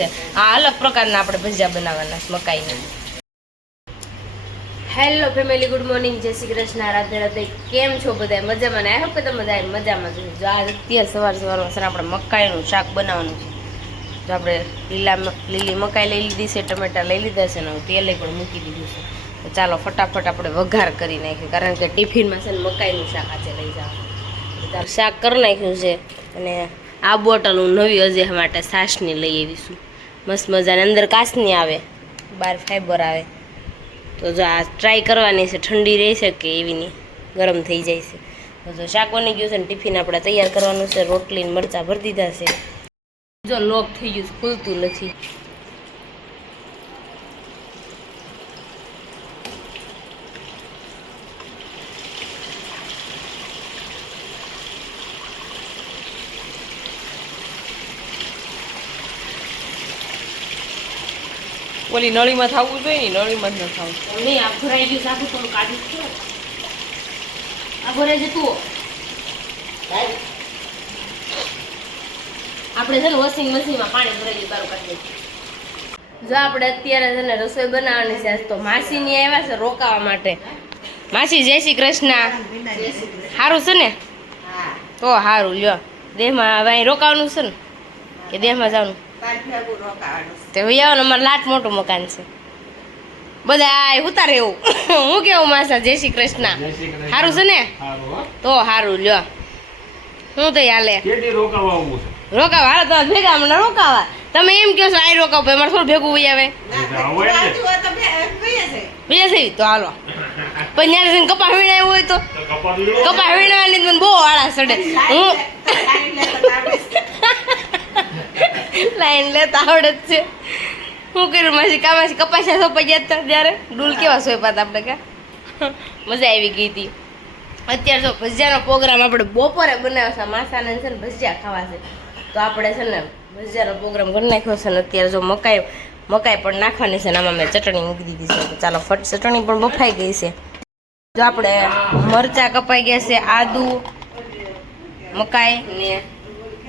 છે. આ અલગ પ્રકારના આપણે ભજીયા બનાવવાના છે મકાઈના. હેલો ફેમિલી, ગુડ મોર્નિંગ, જય શ્રી કૃષ્ણ, રાધે રાધે. કેમ છો બધા? મજામાં ને? આઈ હોપ કે તમે બધા મજામાં છો. જો આજ અત્યારે સવારમાં છે આપણે મકાઈનું શાક બનાવવાનું છે. તો આપણે લીલી મકાઈ લઈ લીધી છે, ટમેટા લઈ લીધા છે ને તેલ પણ મૂકી દીધું છે. તો ચાલો ફટાફટ આપણે વઘાર કરી નાખ્યું, કારણ કે ટિફિનમાં છે ને મકાઈનું શાક આજે લઈ જવાનું. શાક કરી નાખ્યું છે અને આ બોટલ હું નવી અજે માટે છાશની લઈ આવીશું. મસ્ત મજાની અંદર કાચની આવે, બહાર ફાઈબર આવે. તો જો આ ટ્રાય કરવાની છે, ઠંડી રહેશે કે એવી નહીં, ગરમ થઈ જાય છે. તો જો શાક બની ગયું છે ને ટિફિન આપણે તૈયાર કરવાનું છે. રોટલી ને મરચાં ભરી દીધા છે. જો લોક થઈ ગયું, ખુલતું નથી. ઓલી નળીમાં થવું જોઈએ ને, નળીમાં જ ન થવું. નહીં, આ ભરાઈ ગયું સાબુ થોડું કાઢી છે. આ ભરાઈ જતું આપણે છે ને વોશિંગ મશીનમાં પાણી ભરાઈ ગયું, તારું કાઢી. જો આપણે અત્યારે છે ને રસોઈ બનાવવાની છે. આજ તો માસીની આવ્યા છે રોકાવા માટે. માસી જય શ્રી કૃષ્ણ. સારું છે ને? તો સારું, લ્યો. દેહમાં હવે અહીં રોકાવાનું છે ને કે દેહમાં જવાનું? તે ભાઈ અમારે લાટ મોટું મકાન છે, બધા ઉતારે એવું. હું કેવું માસા જય શ્રી કૃષ્ણ? સારું છે ને? તો સારું, લ્યો. શું થઈ હાલે? રોકાવા? હાલો તમે ભેગા મને રોકાવા. તમે એમ કહો છો આ રોકાવ, ભાઈ મારે થોડું ભેગું વહી આવે. બીજા થઈ તો હાલો. પણ ન્યારે જઈને કપા વીણાય હોય તો કપા વીણવાની મને બહુ આળા ચડે. હું લાઈન લેતા આવડે જ છે. શું કર્યું માસી? કામાસી કપાસિયા સોંપાઈ ગયા હતા ત્યારે ડૂલ કેવા સોંપ્યા હતા આપણે? મજા આવી ગઈ હતી. અત્યારે જો ભજીયાનો પ્રોગ્રામ આપણે બપોરે બનાવ્યો છે. માસાને છે ને ભજીયા ખાવા છે, તો આપણે છે ને ભજીયાનો પ્રોગ્રામ કરી નાખ્યો છે. ને અત્યારે જો મકાઈ પણ નાખવાની છે ને આમાં મેં ચટણી મૂકી દીધી છે. તો ચાલો ફટ, ચટણી પણ બફાઈ ગઈ છે. જો આપણે મરચાં કપાઈ ગયા છે, આદુ, મકાઈ ને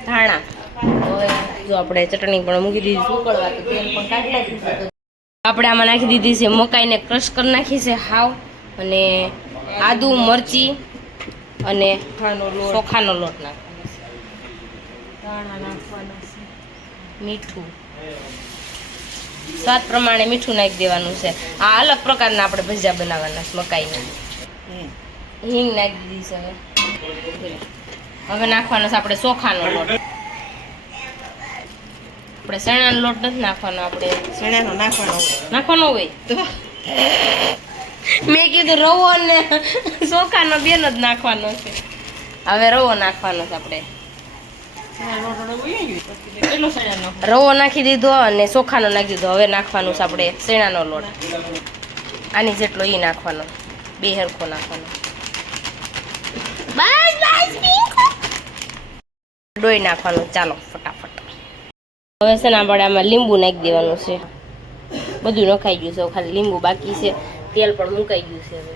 ધાણા. જો આપણે ચટણી પણ મૂકી દીધી છે ઉકળવા, તો તેલ પણ કાઢી નાખી છે. આપણે આમાં નાખી દીધી છે મકાઈને ક્રશ કરી નાખી છે હાવ, અને આદુ, મરચી અને ચોખાનો લોટ નાખવાનો છે, ધાણા નાખવાના છે, મીઠું સ્વાદ પ્રમાણે મીઠું નાખી દેવાનું છે. આ અલગ પ્રકારના આપણે ભજીયા બનાવવાના છે મકાઈના. હિંગ નાખી દીધી છે. હવે નાખવાનો છે આપણે ચોખાનો લોટ. આપણે ચણાનો લોટ નથી નાખવાનો, આપણે ચણાનો નાખવાનો હોય તો મેં કીધું રવો ને ચોખાનો બેન જ નાખવાનો છે. હવે રવો નાખવાનો છે આપણે. રવો નાખી દીધો અને ચોખાનો નાખી દીધો. હવે નાખવાનું છે આપણે ચણાનો લોટ. આની જેટલો ઈ નાખવાનો, બે હરખો નાખવાનો. બસ ડોઈ નાખવાનું. ચાલો ફટાફટ. હવે છે ને આપણે આમાં લીંબુ નાખી દેવાનું છે. બધું નખાઈ ગયું છે, ખાલી લીંબુ બાકી છે. તેલ પણ મુકાઈ ગયું છે. હવે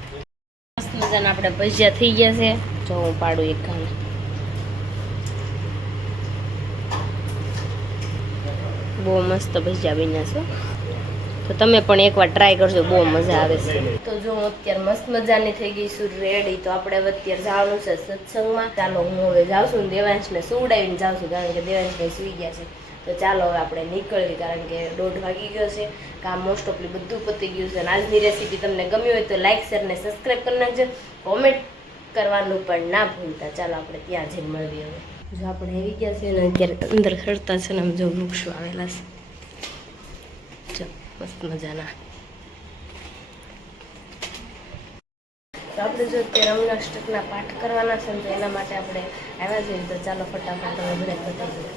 મસ્ત મજાના આપણે ભજીયા થઈ ગયા છે. જો હું પાડું એક ઘાણ. બહુ મસ્ત ભજીયા બન્યા છે, તો તમે પણ એકવાર ટ્રાય કરજો, બહુ મજા આવે છે. તો જો હું અત્યારે મસ્ત મજાની થઈ ગઈ છું રેડી. તો આપણે અત્યારે જવાનું છે સત્સંગમાં. ચાલો હું હવે જાઉં છું, દેવાંશને સુવડાવીને જાઉં છું, કારણ કે દેવાંશભાઈ સુઈ ગયા છે. તો ચાલો હવે આપણે નીકળવી, કારણ કે 1:30 વાગી ગયો છે. કામ મોસ્ટ ઓફલી બધું પતી ગયું છે. અને આજની રેસીપી તમને ગમી હોય તો લાઈક, શેર ને સબસ્ક્રાઈબ કરી નાખજો. કોમેન્ટ કરવાનું પણ ના ભૂલતા. ચાલો આપણે ત્યાં જઈને મળીએ. હવે જો આપણે આવી ગયા છે ને અત્યારે અંદર ખડતા છે ને આમ જો વૃક્ષો આવેલા છે, જો મસ્ત મજાના. તો આપણે જો અત્યારે અમનાષ્ટકના પાઠ કરવાના છે ને, તો એના માટે આપણે આવ્યા છીએ. તો ચાલો ફટાફટ તમે બધા બતાવી.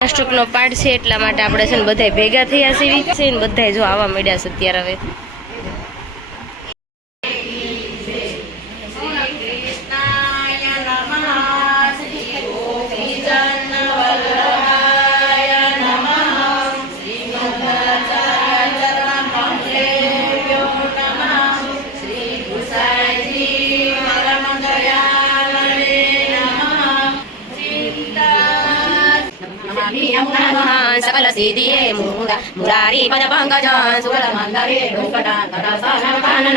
અષ્ટકનો પાઠ છે એટલા માટે આપણે છે ને બધા ભેગા થયા છે ને બધા જો આવવા મળ્યા છે અત્યારે. હવે Sita નમામિ યમુનાં સકલ સિદ્ધિએ મુદા મુરારી પદ પંકજં સુરત મંદરે વેંકટાચલકાનન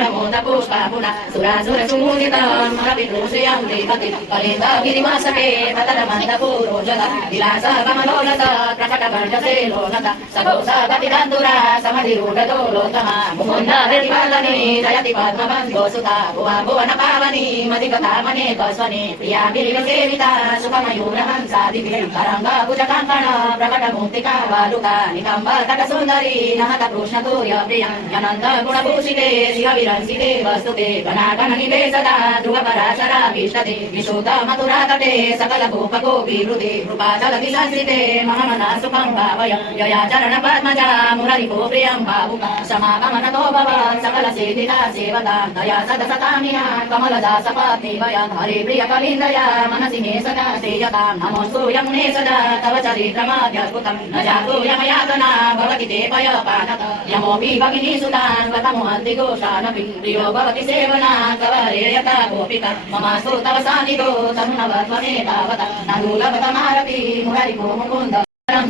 નમો પુષ્પા સુરાસુર સુમુદિત મહાવિભૂષયં દેવતિ કલિંદ ગિરિમાસકે તતર મંદ પુરોજત વિલાસ કમલોલત પ્રકટ વર્જસે લોલત સદોષ ગતિ દંતુરા સમધિરૂઢતો લોતમા મુકુંદ વિવર્ધને જયતિ પદ્મબંધો સુતા ભુવા ભુવન પાવની મધિકથા મને કસ્વને પ્રિયા ગિરિવિસેવિતા સુખમయూరహంసాదివి తరంగ భుజకాంకణ ప్రకట మూర్తికా వాలుకా నికంబ తట సుందరి నమత కృష్ణతూర్య ప్రియ అనంత గుణభూషితే శివ విరంసితే వస్తుతే గణాగణ నివేశదా ధ్రువ పరాశరా భీష్టతే విశోద మధురా తటే సకల గోప గోపీ హృదే కృపాచలతి సంసితే మహమనా సుఖం భావయ యయా చరణ పద్మజా మురళి గో ప్రియం భావుకా సమాగమనతో భవ సకల సేవితా సేవతా దయా సద సతామియా కమల దాస పత్ని వయా హరి ప్రియ కవీంద్రయా మనసి మే సదా సేయతా నమోస్తు యమునే సదా తవ చరిత్రమాద్యద్భుతం న జాతో యమయాతనా భవతి తే పయపానత యమోపి భగినీ సుతాన్ వతముహంతి ఘోషానపి ప్రియో భవతి సేవనా తవ హరేయతా గోపిక మమాస్తు తవ సానిధో తం నవత్వమే తావత నదూలవతమారతి మురళి గో ముకుంద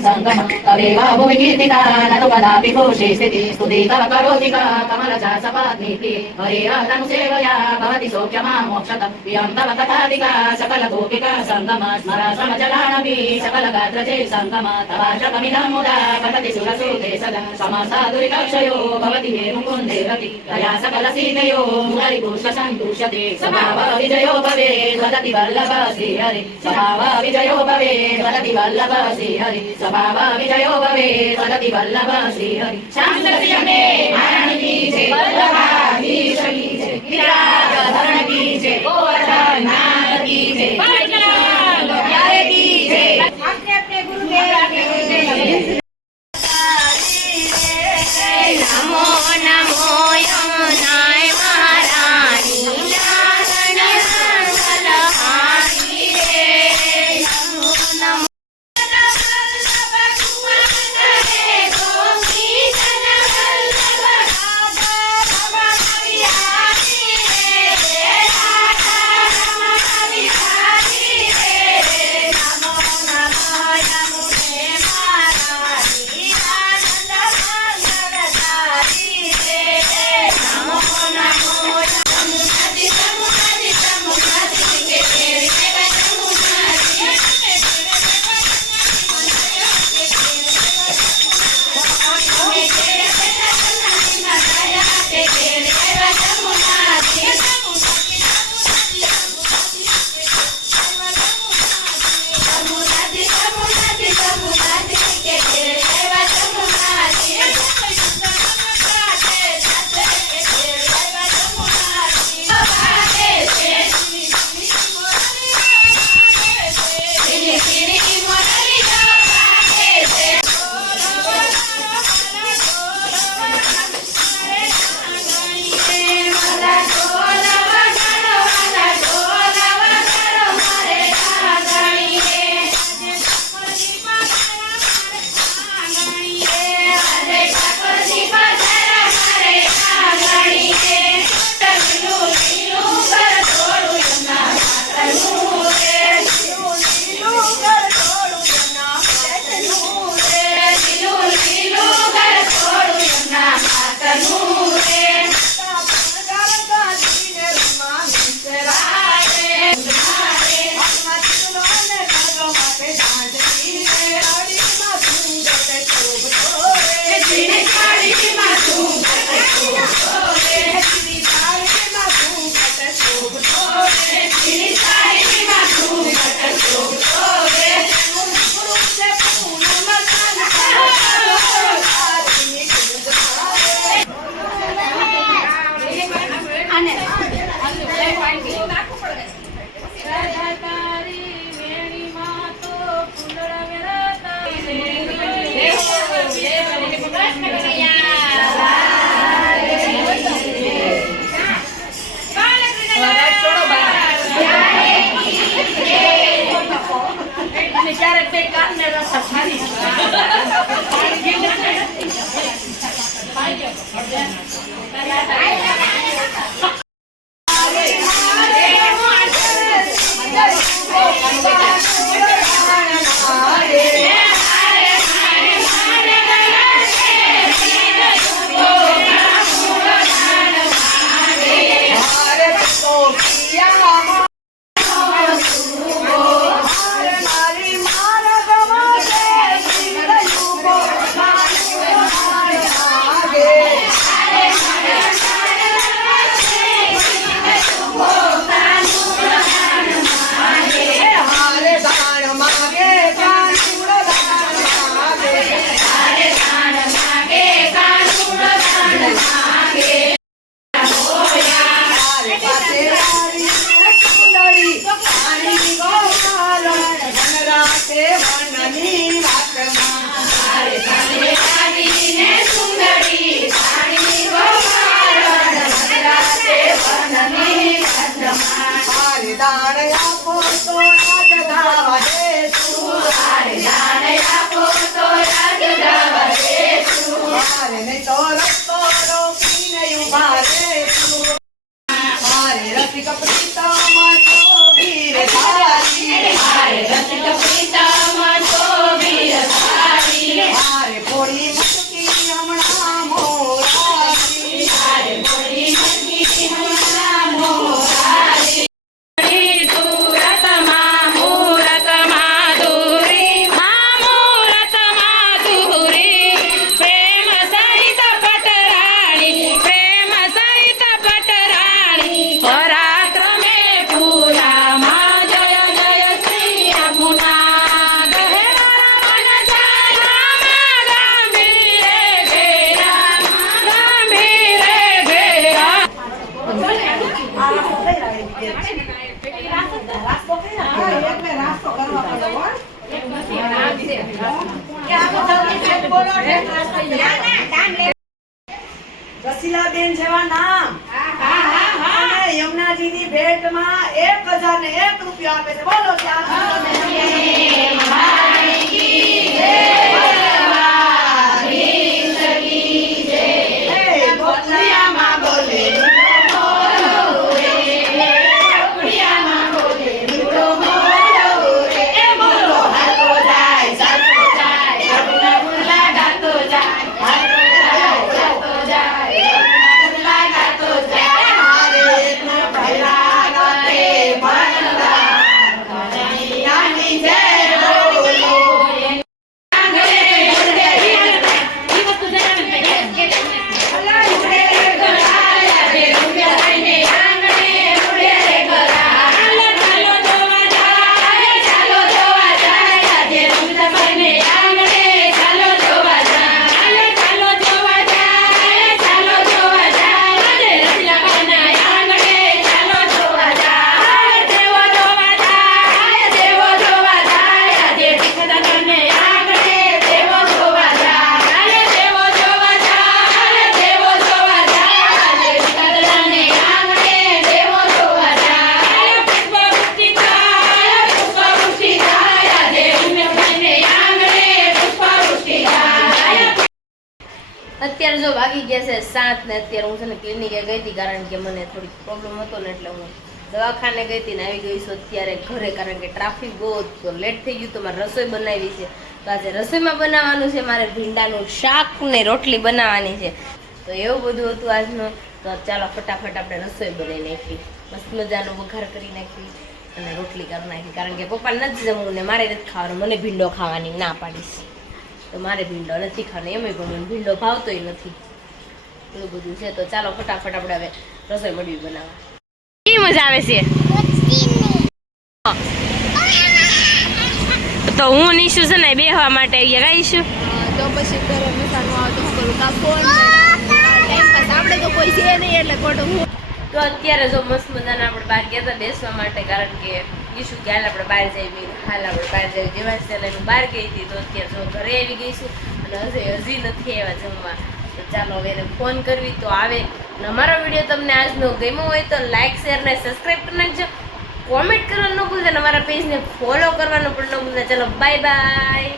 సంగమ తవేవ భువి కీర్తికా నతు కదాపి ఘోషే స్థితి స్తుతి తవ కరోతికా కమలజా సపాత్మీతి హరేరాధను సేవయా భవతి సౌఖ్యమా మోక్షత ప్రియం తవ కథాదికా సకల గోపికా సంగమ స్మర సమజలానపి సకల గాత్రజే సంగమ తవాశకమిదం ముదా పఠతి సురసూతే సదా సమసాదురికక్షయో భవతి హే ముకుందే రతి దయా సకల సీతయో మురళి పుష్ప సంతుష్యతే స్వభావ విజయో భవే వదతి వల్లభ శ్రీహరి స్వభావ విజయో భవే వదతి వల్లభ శ్రీహరి स्वभाव विजयो भवे वदति वल्लभ श्रीहरि शांतप्रियमे महारानी की जय वल्लभाधीश की जय विराजधरण की जय गोवर्धननाथ की जय प्यारे की जय अपने अपने गुरुदेव की जय नमो नमो यमुनाय महारानी नारायण मंगलहारी रे नमो नमो Hare રસીલાબેન જેવા નામ અને યમુનાજીની ભેટમાં 1001 રૂપિયા આપે છે. બોલો ગોખલિયામાં બોલે અત્યારે જો વાગી ગયા છે 7 ને અત્યારે હું છે ને ક્લિનિકે ગઈ હતી કારણ કે મને થોડીક પ્રોબ્લેમ હતો ને એટલે હું દવાખાને ગઈ હતી ને આવી ગઈ છું અત્યારે ઘરે કારણ કે ટ્રાફિક બહુ હતો, લેટ થઈ ગયું તો મારે રસોઈ બનાવી છે. તો આજે રસોઈમાં બનાવવાનું છે મારે ભીંડાનું શાક ને રોટલી બનાવવાની છે. તો એવું બધું હતું આજનું. તો ચાલો ફટાફટ આપણે રસોઈ બનાવી નાખી, મસ્ત મજાનો વઘાર કરી નાખી અને રોટલી કરી નાખી કારણ કે પપ્પા નથી જમવું ને મારે નથી ખાવાનું, મને ભીંડો ખાવાની ના પાડીશ. તો મારે ભીંડો નથી ખાવાનો, એમ પણ મને ભીંડો ભાવતોય નથી. એવું બધું છે. તો ચાલો ફટાફટ આપણે હવે રસોઈ મળવી બનાવવા. કેવી મજા આવે છે? તો હું નીશું છે ને બેહવા માટે અહીંયા ગાઈશું. તો પછી ઘરે મસાલો આવે તો હું કરું કા ફોન ટાઈમ પાસ આપણે તો કોઈ છે નહીં એટલે ખોટું હું. તો અત્યારે જો મસ્ત મજાના આપણે બહાર ગયા હતા બેસવા માટે કારણ કે ઈશું કે હાલ આપણે બહાર જઈએ, હાલ આપણે બહાર જઈએ જેવા છે એટલે હું બહાર ગઈ હતી. તો અત્યારે જો ઘરે આવી ગઈશું અને હજી નથી આવ્યા જમવા. તો ચાલો હવે એને ફોન કરવી તો આવે. અને અમારો વિડીયો તમને આજનો ગમ્યો હોય તો લાઈક શેર ને સબસ્ક્રાઈબ કરી નાખજો, કોમેન્ટ કરવાનું ન ભૂલતા અને અમારા પેજને ફોલો કરવાનું પણ ન ભૂલતા. ચાલો બાય બાય.